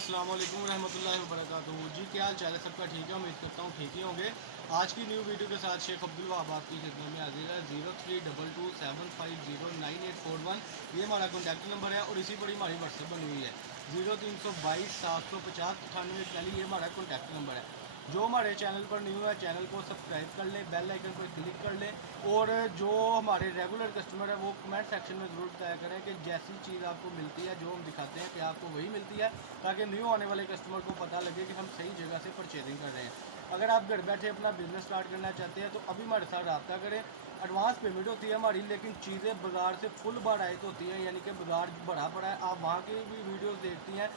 अस्सलाम वालेकुम रहमतुल्लाहि व बरकातुहू। जी क्या हाल चाल है सबका? ठीक है, उम्मीद करता हूँ ठीक ही होंगे। आज की न्यू वीडियो के साथ शेख अब्दुल वहाब आपकी खिदमत में हाजिर है। 0322750984 ये हमारा कॉन्टैक्ट नंबर है और इसी पर ही हमारी व्हाट्सअप बनी हुई है। 0322750750 ये हमारा कॉन्टैक्ट नंबर है। जो हमारे चैनल पर न्यू है चैनल को सब्सक्राइब कर लें, बेल आइकन पर क्लिक कर लें और जो हमारे रेगुलर कस्टमर है वो कमेंट सेक्शन में ज़रूर बताया करें कि जैसी चीज़ आपको मिलती है, जो हम दिखाते हैं कि आपको वही मिलती है, ताकि न्यू आने वाले कस्टमर को पता लगे कि हम सही जगह से परचेजिंग कर रहे हैं। अगर आप घर बैठे अपना बिजनेस स्टार्ट करना चाहते हैं तो अभी हमारे साथ रब्ता करें। एडवांस पेमेंट होती है हमारी, लेकिन चीज़ें बाज़ार से फुल बारायत होती हैं, यानी कि बाज़ार बढ़ा पड़ा है। आप वहाँ की भी वीडियोस देखती हैं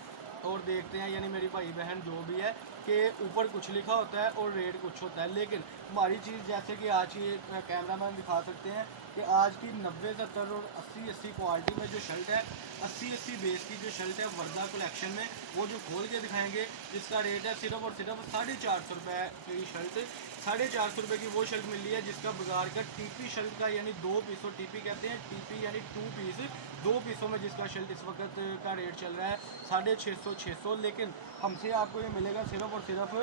और देखते हैं, यानी मेरी भाई बहन जो भी है कि ऊपर कुछ लिखा होता है और रेट कुछ होता है। लेकिन हमारी चीज़ जैसे कि आज की कैमरा मैन दिखा सकते हैं कि आज की 90, 70 और 80 क्वालिटी में जो शर्ट है, 80 बेस की जो शर्ट है वर्दा कलेक्शन में, वो जो खोल के दिखाएंगे, जिसका रेट है सिर्फ और सिर्फ 450 रुपये की शर्ट। 450 रुपये की वो शर्ट मिल रही है जिसका बाजार का टीपी शर्ट का, यानी 2 पीसों, टीपी कहते हैं, टीपी यानी 2 पीस, 2 पीसों में जिसका शर्ट इस वक्त का रेट चल रहा है 650, लेकिन हमसे आपको ये मिलेगा सिर्फ और सिर्फ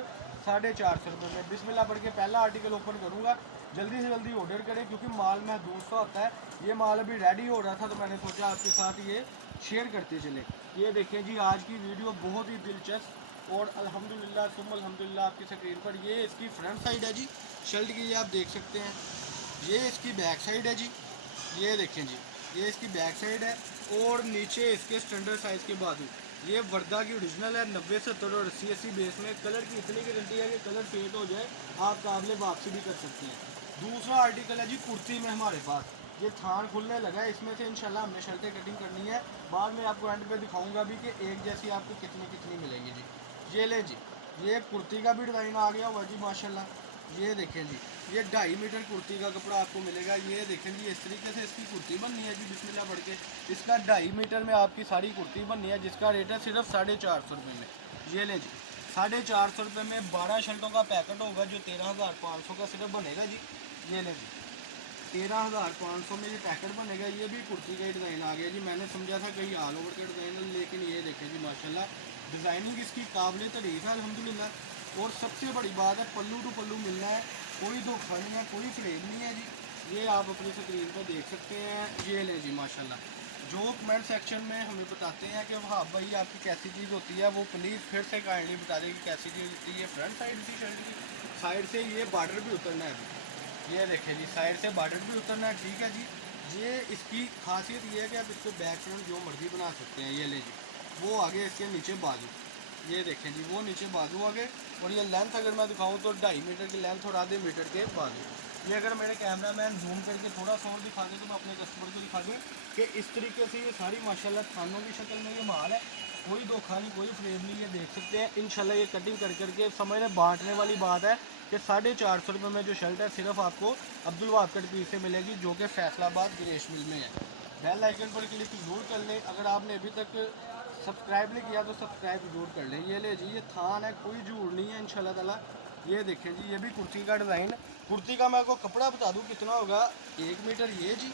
450 रुपये में। बिस्मिल्लाह पढ़ के पहला आर्टिकल ओपन करूँगा। जल्दी से जल्दी ऑर्डर करें क्योंकि माल महदूद सा होता है। ये माल अभी रेडी हो रहा था तो मैंने सोचा आपके साथ ये शेयर करते चले। ये देखें जी, आज की वीडियो बहुत ही दिलचस्प और अल्हम्दुलिल्लाह सुम्मा अल्हम्दुलिल्लाह आपकी स्क्रीन पर ये इसकी फ्रंट साइड है जी शर्ट की, ये आप देख सकते हैं। ये इसकी बैक साइड है जी, ये देखें जी, ये इसकी बैक साइड है और नीचे इसके स्टैंडर्ड साइज़ के बाजू। ये वर्दा की ओरिजिनल है, 90, 70 और 80 बेस में। कलर की इतनी गारंटी है कि कलर फेड हो जाए आप काबिल वापसी भी कर सकते हैं। दूसरा आर्टिकल है जी कुर्ती में हमारे पास, ये थान खुलने लगा है। इसमें से इंशाल्लाह हमने शर्टें कटिंग करनी है, बाद में आपको एंड पे दिखाऊंगा भी कि एक जैसी आपको कितनी कितनी मिलेंगी जी। ये ले जी, ये कुर्ती का भी डिज़ाइन आ गया हुआ जी माशाल्लाह। ये देखें जी, ये 2.5 मीटर कुर्ती का कपड़ा आपको मिलेगा। ये देखें जी, इस तरीके से इसकी कुर्ती बननी है जी बिस्मिल्लाह पढ़ के। इसका 2.5 मीटर में आपकी सारी कुर्ती बननी है जिसका रेट है सिर्फ 450 रुपये में। ये ले जी, 450 रुपये में 12 शर्टों का पैकेट होगा जो 13,500 का सिर्फ बनेगा जी। ये ले जी, 13,500 में ये पैकेट बनेगा। ये भी कुर्ती का ही डिज़ाइन आ गया जी। मैंने समझा था कहीं ऑल ओवर का डिज़ाइन है, लेकिन ये देखें जी माशाल्लाह डिज़ाइनिंग इसकी काबिल तारीफ़ है अल्हम्दुलिल्लाह। और सबसे बड़ी बात है पल्लू टू पल्लू मिलना है, कोई धोखा नहीं है, कोई फ्रेम नहीं है जी। ये आप अपनी स्क्रीन पर देख सकते हैं। ये लें जी माशाल्लाह। जो कमेंट सेक्शन में हमें बताते हैं कि हाँ भाई आपकी कैसी चीज़ होती है, वो प्लीज़ फिर से काइंडली बता दें कि कैसी चीज़ होती है। फ्रंट साइड इसी शर्ट की साइड से ये बार्डर भी उतरना है अभी। ये देखें जी, साइड से बार्डर भी उतरना है, ठीक है जी। ये इसकी खासियत ये है कि आप इसको बैक फ्रंट जो मर्जी बना सकते हैं। ये ले जी, वो आगे इसके नीचे बाजू, ये देखें जी, वो नीचे बाजू आगे। और ये लेंथ अगर मैं दिखाऊं तो 2.5 मीटर की लेंथ और आधे मीटर के बाजू। ये अगर मेरे कैमरा मैन जूम करके थोड़ा सा और दिखा दें तो मैं अपने कस्टमर को दिखा दूँ कि इस तरीके से ये सारी माशाल्लाह थानों की शक्ल में ये माल है, कोई धोखा नहीं, कोई फ्रेम नहीं। ये देख सकते हैं इंशाल्लाह ये कटिंग कर करके समझ में बांटने वाली बात है कि 450 रुपये में जो शर्ट है सिर्फ आपको अब्दुल वहाब कट पीस से मिलेगी, जो कि फैसलाबाद ग्रेश मिल में है। बेल आइकन पर क्लिक जरूर कर लें। अगर आपने अभी तक सब्सक्राइब नहीं किया तो सब्सक्राइब जरूर कर लें। ये ले जी, ये थान है, कोई झूठ नहीं है इंशाल्लाह ताला। ये देखें जी, ये भी कुर्ती का डिज़ाइन। कुर्ती का मैं आपको कपड़ा बता दूं कितना होगा। 1 मीटर ये जी,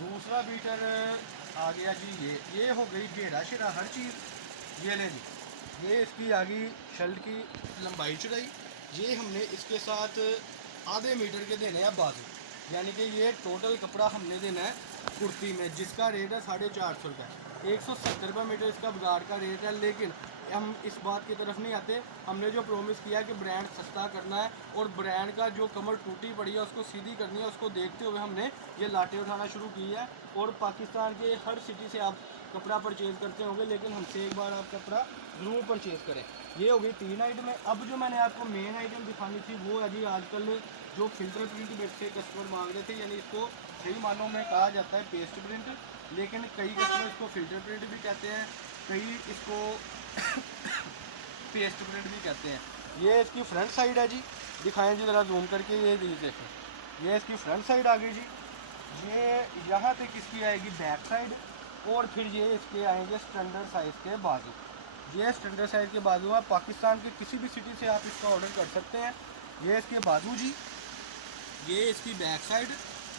दूसरा मीटर आ गया जी, ये हो गई घेरा शेरा हर चीज़। ये ले जी, ये इसकी आ गई शर्ट की लंबाई चौड़ाई। ये हमने इसके साथ आधे मीटर के देने हैं बाजू, यानी कि ये टोटल कपड़ा हमने देना है कुर्ती में, जिसका रेट है 450 रुपये। 170 रुपये मीटर इसका बाजार का रेट है। लेकिन हम इस बात की तरफ नहीं आते, हमने जो प्रॉमिस किया कि ब्रांड सस्ता करना है और ब्रांड का जो कमर टूटी पड़ी है उसको सीधी करनी है, उसको देखते हुए हमने ये लाटे उठाना शुरू की है। और पाकिस्तान के हर सिटी से आप कपड़ा परचेज़ करते होंगे, लेकिन हमसे एक बार आप कपड़ा ज़रूर परचेज़ करें। ये हो गई 3 आइटमें। अब जो मैंने आपको मेन आइटम दिखानी थी वो है जी आजकल जो फिल्टर प्रिंट बेच से कस्टमर मांग रहे थे, यानी इसको सही मानों में कहा जाता है पेस्ट प्रिंट, लेकिन कई कस्टमर इसको फिल्टर प्रिंट भी कहते हैं, कई इसको पेस्ट प्रिंट भी कहते हैं। ये इसकी फ्रंट साइड है जी, दिखाएं जी ज़रा जूम करके। ये देखें, ये इसकी फ्रंट साइड आ गई जी। ये यहाँ तक इसकी आएगी बैक साइड और फिर ये इसके आएंगे स्टैंडर्ड साइज़ के बाजू। ये स्टैंडर्ड साइज़ के बाजू है, पाकिस्तान के किसी भी सिटी से आप इसका ऑर्डर कर सकते हैं। ये इसके बाजू जी, ये इसकी बैक साइड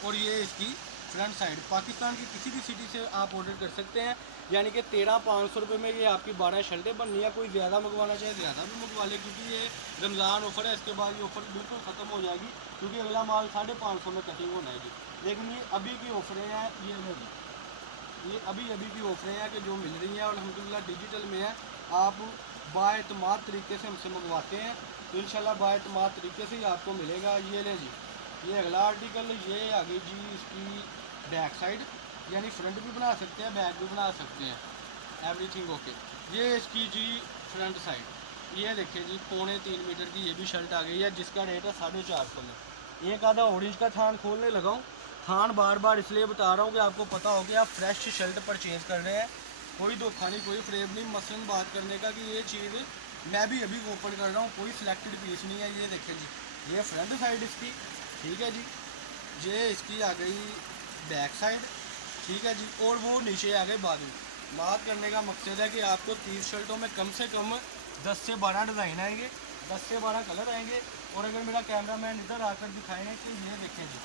और ये इसकी फ्रंट साइड, पाकिस्तान की किसी भी सिटी से आप ऑर्डर कर सकते हैं। यानी कि 13,500 रुपये में ये आपकी 12 शर्टें बननी है। कोई ज़्यादा मंगवाना चाहे ज़्यादा भी मंगवा ले, क्योंकि ये रमज़ान ऑफ़र है, इसके बाद ये ऑफ़र बिल्कुल ख़त्म हो जाएगी, क्योंकि अगला माल 550 में कटिंग होना है जी। लेकिन ये अभी की ऑफ़रें हैं, ये अभी की ऑफ़रें हैं कि जो मिल रही हैं, और अल्हम्दुलिल्लाह डिजिटल में है। आप बाएतमाद तरीके से हमसे मंगवाते हैं तो इंशाल्लाह बाएतमाद तरीके से ही आपको मिलेगा। ये ले जी, ये अगला आर्टिकल, ये आ गई जी इसकी बैक साइड, यानी फ्रंट भी बना सकते हैं, बैक भी बना सकते हैं, एवरीथिंग ओके। ये इसकी जी फ्रंट साइड, ये देखिए जी 3.25 मीटर की ये भी शर्ट आ गई है, जिसका रेट है 450 में। एक आधा ऑरेंज का थान खोलने लगाऊँ, थान बार बार इसलिए बता रहा हूँ कि आपको पता हो कि आप फ्रेश शर्ट परचेज़ कर रहे हैं, कोई धोखा नहीं, कोई फ्रेब नहीं। मसलन बात करने का कि ये चीज़ मैं भी अभी ओपन कर रहा हूँ, कोई सिलेक्टेड पीस नहीं है। ये देखें जी, ये फ्रंट साइड इसकी, ठीक है जी, ये इसकी आ गई बैक साइड, ठीक है जी, और वो नीचे आ गए बाजू। बात करने का मकसद है कि आपको 30 शर्टों में कम से कम 10 से 12 डिज़ाइन आएंगे, 10 से 12 कलर आएंगे। और अगर मेरा कैमरा मैन इधर आकर दिखाएँ कि ये देखें जी,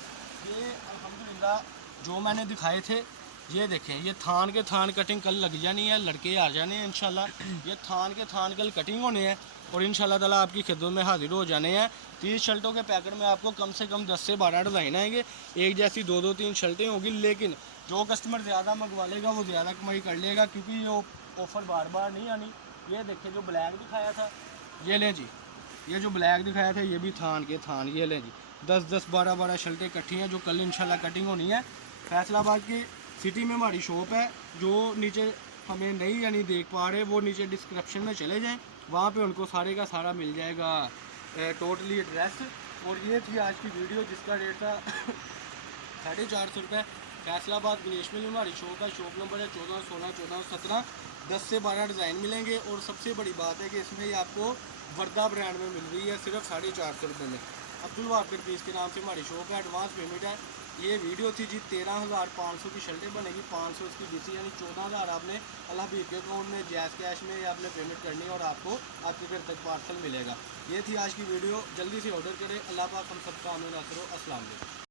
ये अल्हम्दुलिल्लाह जो मैंने दिखाए थे, ये देखें, ये थान के थान कटिंग कल लग जानी है, लड़के आ जाने हैं इंशाल्लाह। ये थान के थान कल कटिंग होने हैं और इंशाल्लाह ताला आपकी खिदमत में हाजिर हो जाने हैं। 30 शर्टों के पैकेट में आपको कम से कम 10 से 12 डिज़ाइन आएंगे, एक जैसी 2-2-3 शर्टें होगी। लेकिन जो कस्टमर ज़्यादा मंगवा लेगा वो ज़्यादा कमाई कर लेगा, क्योंकि ये ऑफ़र बार बार नहीं आनी। ये देखिए जो ब्लैक दिखाया था, ये लें जी, ये जो ब्लैक दिखाया था ये भी थान के थान, ये लें जी 10-10 12-12 शर्टें इकट्ठी हैं, जो कल इंशाल्लाह कटिंग होनी है। फैसलाबाद की सिटी में हमारी शॉप है, जो नीचे हमें नहीं यानी देख पा रहे वो नीचे डिस्क्रिप्शन में चले जाएं, वहाँ पे उनको सारे का सारा मिल जाएगा टोटली एड्रेस। और ये थी आज की वीडियो, जिसका रेट था 450 रुपये। फैसलाबाद गणेश मिल में हमारी शॉप है, शॉप नंबर है 14, 16, 14, 17। 10 से 12 डिज़ाइन मिलेंगे। और सबसे बड़ी बात है कि इसमें ही आपको वर्दा ब्रांड में मिल रही है सिर्फ 450 रुपये में। अब्दुल वाकर पीस के नाम से हमारी शॉप है, एडवांस पेमेंट है। ये वीडियो थी जी 13,500 की शर्टें बनेगी, 500 इसकी बीसी, यानी 14,000 आपने अल्लाह हबीब के अकाउंट में जैस कैश में आपने पेमेंट करनी है और आपको आपके घर तक पार्सल मिलेगा। ये थी आज की वीडियो, जल्दी से ऑर्डर करें। अल्लाह पाक हम सबका आमीन। अस्सलाम वालेकुम।